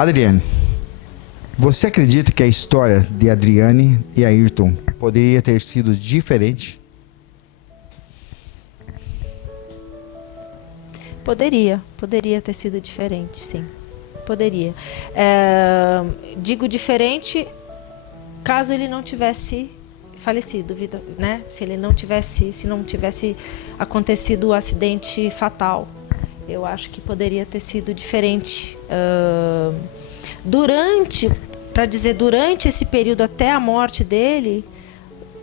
Adriane, você acredita que a história de Adriane e Ayrton poderia ter sido diferente? Poderia ter sido diferente, sim. Poderia. Digo diferente caso ele não tivesse falecido, né? Se não tivesse acontecido o acidente fatal, eu acho que poderia ter sido diferente. Durante esse período até a morte dele,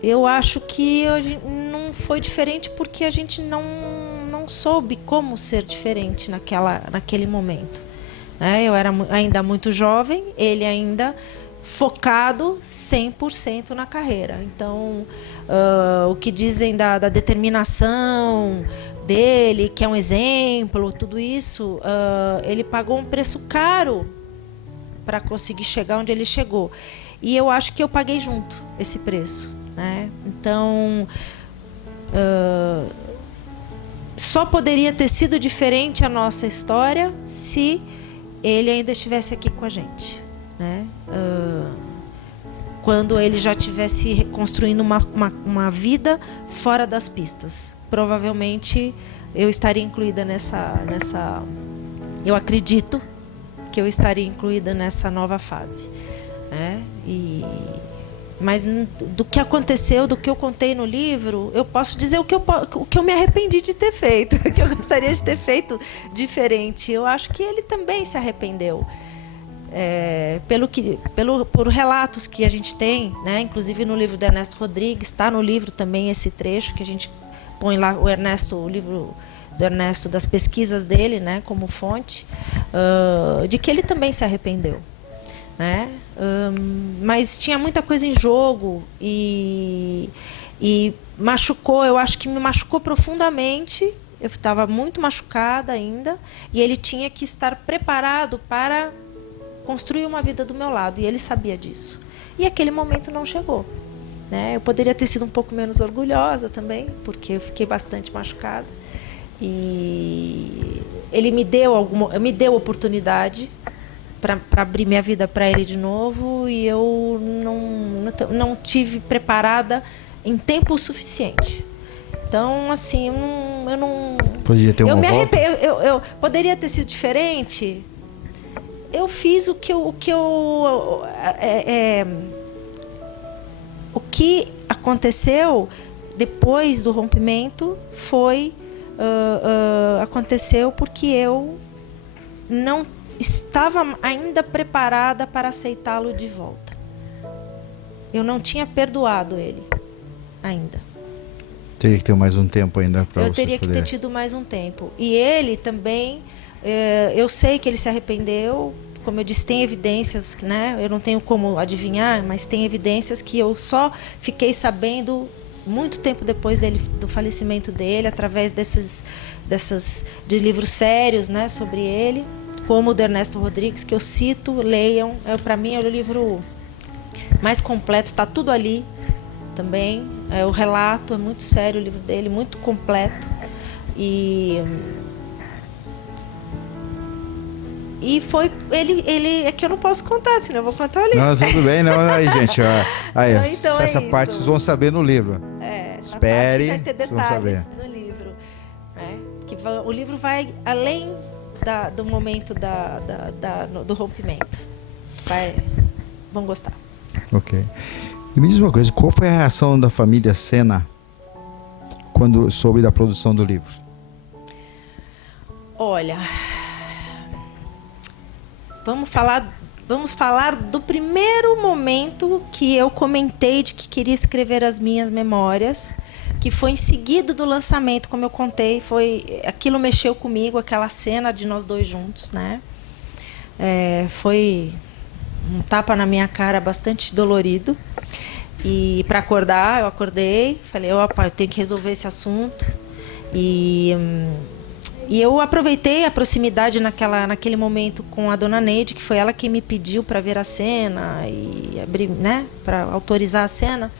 eu acho que hoje não foi diferente porque a gente não soube como ser diferente naquele momento. Eu era ainda muito jovem, ele ainda focado 100% na carreira. Então, o que dizem da determinação dele, que é um exemplo, tudo isso, ele pagou um preço caro para conseguir chegar onde ele chegou. E eu acho que eu paguei junto esse preço, né? Então, só poderia ter sido diferente a nossa história se ele ainda estivesse aqui com a gente, né? Quando ele já estivesse reconstruindo uma vida fora das pistas. Provavelmente eu estaria incluída nessa. Eu acredito que eu estaria incluída nessa nova fase, né? Mas do que aconteceu, do que eu contei no livro, eu posso dizer o que eu me arrependi de ter feito, o que eu gostaria de ter feito diferente. Eu acho que ele também se arrependeu. Por relatos que a gente tem, né? Inclusive no livro do Ernesto Rodrigues, está no livro também esse trecho que a gente põe lá o livro do Ernesto, das pesquisas dele, né, como fonte, de que ele também se arrependeu, né? Mas tinha muita coisa em jogo e machucou, eu acho que me machucou profundamente. Eu estava muito machucada ainda e ele tinha que estar preparado para construir uma vida do meu lado, e ele sabia disso. E aquele momento não chegou, né? Eu poderia ter sido um pouco menos orgulhosa também, porque eu fiquei bastante machucada. E ele me deu oportunidade para abrir minha vida para ele de novo, e eu não tive preparada em tempo suficiente. Então, assim, eu não podia ter uma volta? Eu poderia ter sido diferente. Eu fiz o que aconteceu depois do rompimento aconteceu porque eu não estava ainda preparada para aceitá-lo de volta. Eu não tinha perdoado ele ainda. Teria que ter mais um tempo ainda para você. Eu teria que ter tido mais um tempo. E ele também, eu sei que ele se arrependeu. Como eu disse, tem evidências, né? Eu não tenho como adivinhar, mas tem evidências que eu só fiquei sabendo muito tempo depois do falecimento dele, através de livros sérios, né, sobre ele, como o do Ernesto Rodrigues, que eu cito, leiam. Para mim é o livro mais completo, está tudo ali também. O relato é muito sério, o livro dele, muito completo. E foi ele é que eu não posso contar, senão eu vou contar o livro. Não, tudo bem, não, aí, gente, ó, aí, então essa parte vocês vão saber no livro. Espere, vai ter detalhes no livro, né? Que o livro vai além do momento do rompimento. Vão gostar. Ok. E me diz uma coisa, qual foi a reação da família Senna quando soube da produção do livro? Olha, vamos falar do primeiro momento que eu comentei de que queria escrever as minhas memórias, que foi em seguida do lançamento, como eu contei. Aquilo mexeu comigo, aquela cena de nós dois juntos, né? Foi um tapa na minha cara bastante dolorido. E para acordar, eu acordei, falei, opa, eu tenho que resolver esse assunto. E eu aproveitei a proximidade naquele momento com a dona Neide, que foi ela quem me pediu para ver a cena e abrir, né, para autorizar a cena.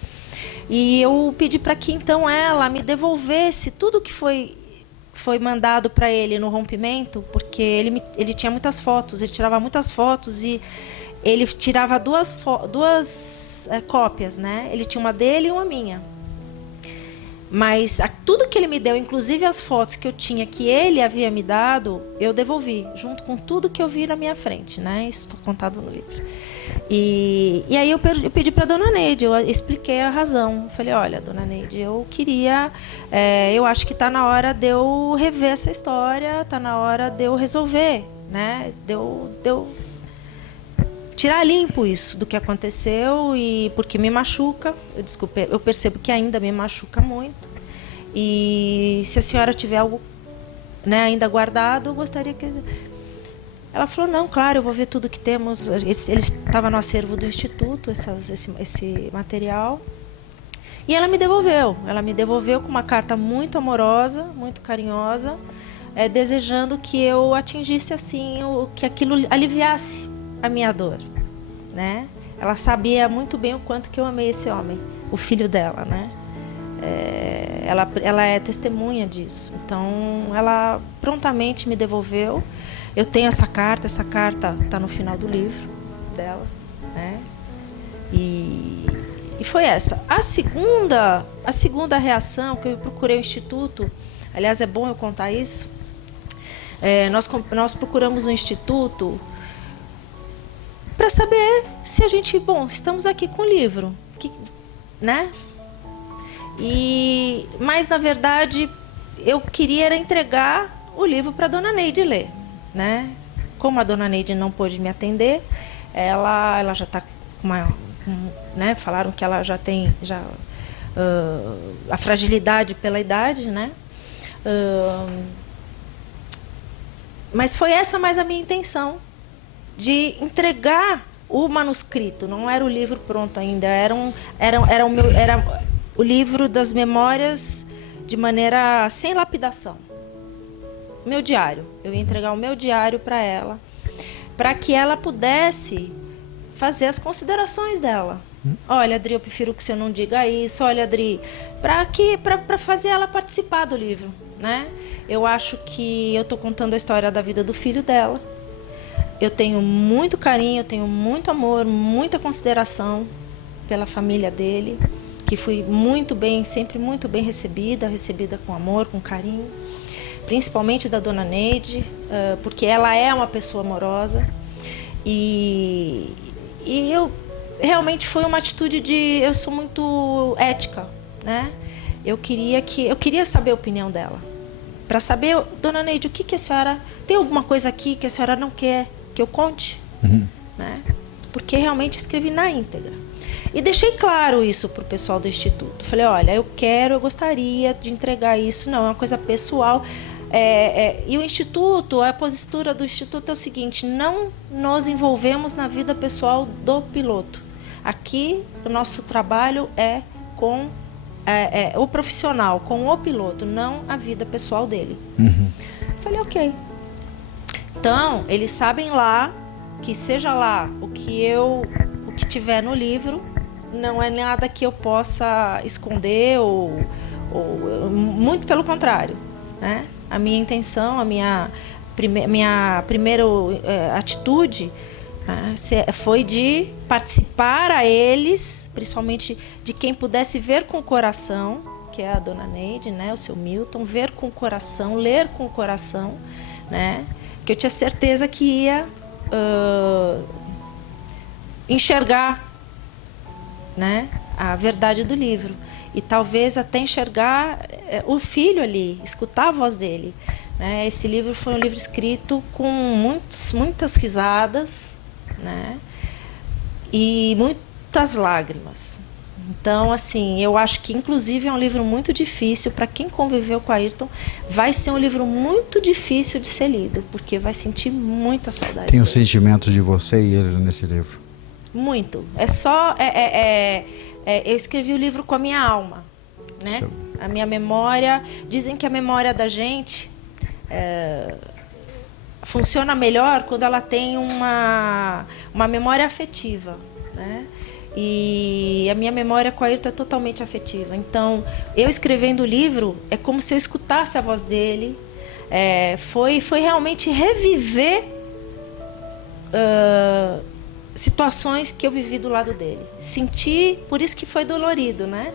E eu pedi para que então ela me devolvesse tudo que foi foi mandado para ele no rompimento, porque ele tinha muitas fotos, ele tirava muitas fotos e ele tirava duas cópias, né? Ele tinha uma dele e uma minha. Mas tudo que ele me deu, inclusive as fotos que eu tinha que ele havia me dado, eu devolvi, junto com tudo que eu vi na minha frente, né? Isso está contado no livro. E aí eu pedi para a dona Neide, eu expliquei a razão. Eu falei, olha, dona Neide, eu queria... eu acho que está na hora de eu rever essa história, está na hora de eu resolver, né? De eu tirar limpo isso do que aconteceu, e porque me machuca. Eu percebo que ainda me machuca muito. E se a senhora tiver algo, né, ainda guardado, eu gostaria que... Ela falou, não, claro, eu vou ver tudo que temos. Ele estava no acervo do Instituto, esse material. E ela me devolveu. Ela me devolveu com uma carta muito amorosa, muito carinhosa, desejando que eu atingisse assim, que aquilo aliviasse a minha dor, né? Ela sabia muito bem o quanto que eu amei esse homem, o filho dela, né? Ela é testemunha disso. Então, ela prontamente me devolveu. Eu tenho essa carta está no final do livro dela, né? E foi essa. A segunda reação que eu procurei o Instituto, aliás, é bom eu contar isso. Nós procuramos o Instituto para saber se a gente, estamos aqui com o livro, né? Mas na verdade eu queria era entregar o livro para a dona Neide ler, né? Como a dona Neide não pôde me atender, ela já está com né? Falaram que ela já tem a fragilidade pela idade, né? Mas foi essa mais a minha intenção, de entregar o manuscrito. Não era o livro pronto ainda, era o livro das memórias de maneira sem lapidação. Meu diário. Eu ia entregar o meu diário para ela, para que ela pudesse fazer as considerações dela. Olha, Adri, eu prefiro que você não diga isso. Olha, Adri, para fazer ela participar do livro, né? Eu acho que eu estou contando a história da vida do filho dela. Eu tenho muito carinho, eu tenho muito amor, muita consideração pela família dele, que fui sempre muito bem recebida com amor, com carinho, principalmente da dona Neide, porque ela é uma pessoa amorosa. E eu realmente foi uma atitude eu sou muito ética, né? Eu queria saber a opinião dela, para saber, dona Neide, o que a senhora tem, alguma coisa aqui que a senhora não quer que eu conte, né? Porque realmente escrevi na íntegra. E deixei claro isso para o pessoal do Instituto. Falei, olha, eu gostaria de entregar isso, não, é uma coisa pessoal. E o Instituto, a postura do Instituto é o seguinte, não nos envolvemos na vida pessoal do piloto. Aqui, o nosso trabalho é com o profissional, com o piloto, não a vida pessoal dele. Falei, ok. Então, eles sabem lá que seja lá o que tiver no livro, não é nada que eu possa esconder ou muito pelo contrário, né? A minha intenção, a minha primeira atitude, né, foi de participar a eles, principalmente de quem pudesse ver com o coração, que é a dona Neide, né, o seu Milton, ver com o coração, ler com o coração, né? Que eu tinha certeza que ia enxergar, né, a verdade do livro. E talvez até enxergar o filho ali, escutar a voz dele, né? Esse livro foi um livro escrito com muitas risadas, né? E muitas lágrimas. Então, assim, eu acho que, inclusive, é um livro muito difícil para quem conviveu com a Ayrton. Vai ser um livro muito difícil de ser lido, porque vai sentir muita saudade. Tem o sentimento de você e ele nesse livro? Muito. Eu escrevi o livro com a minha alma, né? A minha memória. Dizem que a memória da gente funciona melhor quando ela tem uma memória afetiva, né? E a minha memória com a Ayrton é totalmente afetiva. Então, eu escrevendo o livro, é como se eu escutasse a voz dele, Foi realmente reviver situações que eu vivi do lado dele. Sentir, por isso que foi dolorido, né?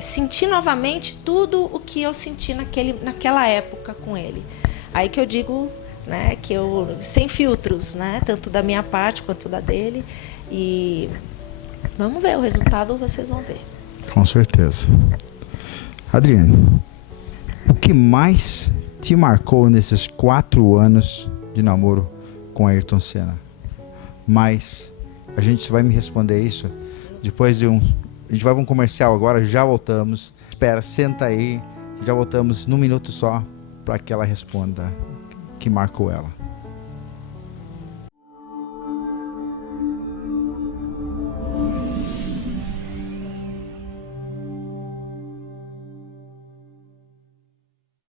Sentir novamente tudo o que eu senti naquela época com ele. Aí que eu digo, né, que eu sem filtros, né, tanto da minha parte quanto da dele. E vamos ver o resultado, vocês vão ver. Com certeza. Adriane, o que mais te marcou nesses 4 anos de namoro com Ayrton Senna? Mas a gente vai me responder isso depois de a gente vai para um comercial agora, já voltamos. Espera, senta aí, já voltamos num minuto só para que ela responda o que marcou ela.